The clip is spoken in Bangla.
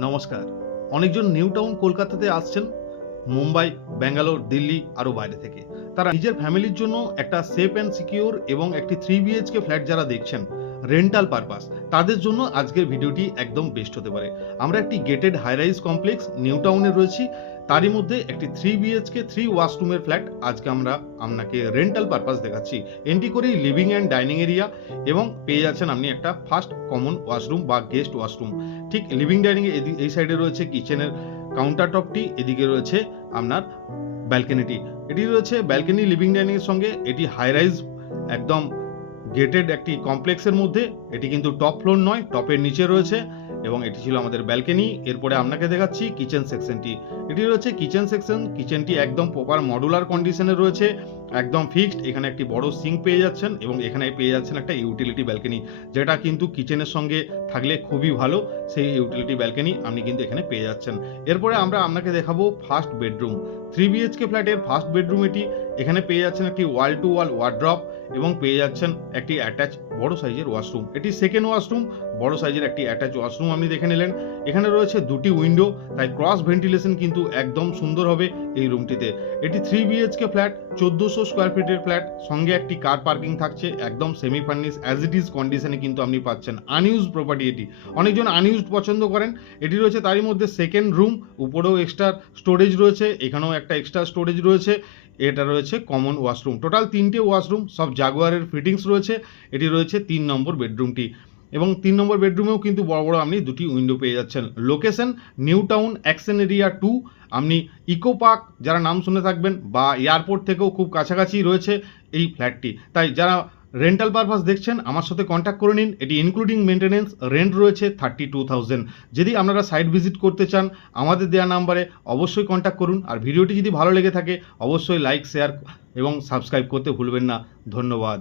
নমস্কার। অনেকজন নিউ টাউন কলকাতাতে আসছেন মুম্বাই, ব্যাঙ্গালোর, দিল্লি আরও বাইরে থেকে। তারা নিজের ফ্যামিলির জন্য একটা সেফ অ্যান্ড সিকিউর এবং একটি 3 বিএইচকে ফ্ল্যাট যারা দেখছেন রেন্টাল পারপাস, তাদের জন্য আজকের ভিডিওটি একদম বেস্ট হতে পারে। আমরা একটি gated high rise complex new টাউনে রয়েছি, তারই মধ্যে একটি 3 বিএইচকে 3 ওয়াশরুমের ফ্ল্যাট আজকে আমরা আপনাকে রেন্টাল পারপাস দেখাচ্ছি। এন্ট্রি করেই লিভিং অ্যান্ড ডাইনিং এরিয়া এবং পেয়ে যাচ্ছেন আপনি একটা ফার্স্ট কমন ওয়াশরুম বা গেস্ট ওয়াশরুম। ঠিক লিভিং ডাইনিং এই সাইডে রয়েছে কিচেনের কাউন্টার টপটি, এদিকে রয়েছে আপনার ব্যালকনিটি। এটি রয়েছে ব্যালকনি লিভিং ডাইনিং এর সঙ্গে। এটি হাই রাইজ একদম গেটেড একটি কমপ্লেক্সের মধ্যে। এটি কিন্তু টপ ফ্লোর নয়, টপের নিচে রয়েছে এবং এটি ছিল আমাদের ব্যালকনি। এরপরে আপনাকে দেখাচ্ছি কিচেন সেকশনটি। এটি রয়েছে কিচেন সেকশন। কিচেনটি একদম প্রপার মডুলার কন্ডিশনে রয়েছে, একদম ফিক্সড। এখানে একটি বড় সিঙ্ক পেয়ে যাচ্ছেন এবং এখানে পেয়ে যাচ্ছেন একটা ইউটিলিটি ব্যালকনি, যেটা কিন্তু কিচেনের সঙ্গে থাকলে খুবই ভালো। সেই ইউটিলিটি ব্যালকনি আপনি কিন্তু এখানে পেয়ে যাচ্ছেন। এরপরে আমরা আপনাকে দেখাবো ফার্স্ট বেডরুম। 3 বিএইচকে ফ্ল্যাটের ফার্স্ট বেডরুম এটি। এখানে পেয়ে যাচ্ছেন একটি ওয়াল টু ওয়াল ওয়ার্ড্রপ এবং পেয়ে যাচ্ছেন একটি অ্যাটাচ বড় সাইজের ওয়াশরুম। এটি সেকেন্ড ওয়াশরুম, বড় সাইজের একটি অ্যাটাচ ওয়াশরুম আপনি দেখে নিলেন। এখানে রয়েছে দুটি উইন্ডো, তাই ক্রস ভেন্টিলেশন কিন্তু একদম সুন্দর হবে এই রুমটিতে। এটি 3 বিএইচকে ফ্ল্যাট, 1400 স্কোয়ার ফিটের ফ্ল্যাট, সঙ্গে একটি কার পার্কিং থাকছে, একদম semi furnish as it is কন্ডিশনে কিন্তু আপনি পাচ্ছেন। আনইউজড প্রপার্টি এটি, অনেকজন আনইউজড পছন্দ করেন। এটি রয়েছে তারই মধ্যে সেকেন্ড রুম, উপরেও এক্সট্রা স্টোরেজ রয়েছে, এখানেও একটা এক্সট্রা স্টোরেজ রয়েছে। এটা রয়েছে কমন ওয়াশরুম। টোটাল 3টে ওয়াশরুম, সব জাগুয়ারের ফিটিংস রয়েছে। এটি রয়েছে 3 নম্বর বেডরুমটি এবং 3 নম্বর বেডরুমেও কিন্তু বড় বড় আপনি দুটি উইন্ডো পেয়ে যাচ্ছেন। Location new town action area 2। আপনি ইকো পার্ক যারা নাম শুনে থাকবেন বা এয়ারপোর্ট থেকেও খুব কাছাকাছি রয়েছে এই ফ্ল্যাটটি। তাই যারা রেন্টাল পারপাস দেখছেন আমার সাথে কন্ট্যাক্ট করে নিন। এটি ইনক্লুডিং মেনটেন্যান্স রেন্ট রয়েছে 32,000। যদি আপনারা সাইট ভিজিট করতে চান আমাদের দেওয়া নাম্বারে অবশ্যই কন্ট্যাক্ট করুন। আর ভিডিওটি যদি ভালো লেগে থাকে অবশ্যই লাইক, শেয়ার এবং সাবস্ক্রাইব করতে ভুলবেন না। ধন্যবাদ।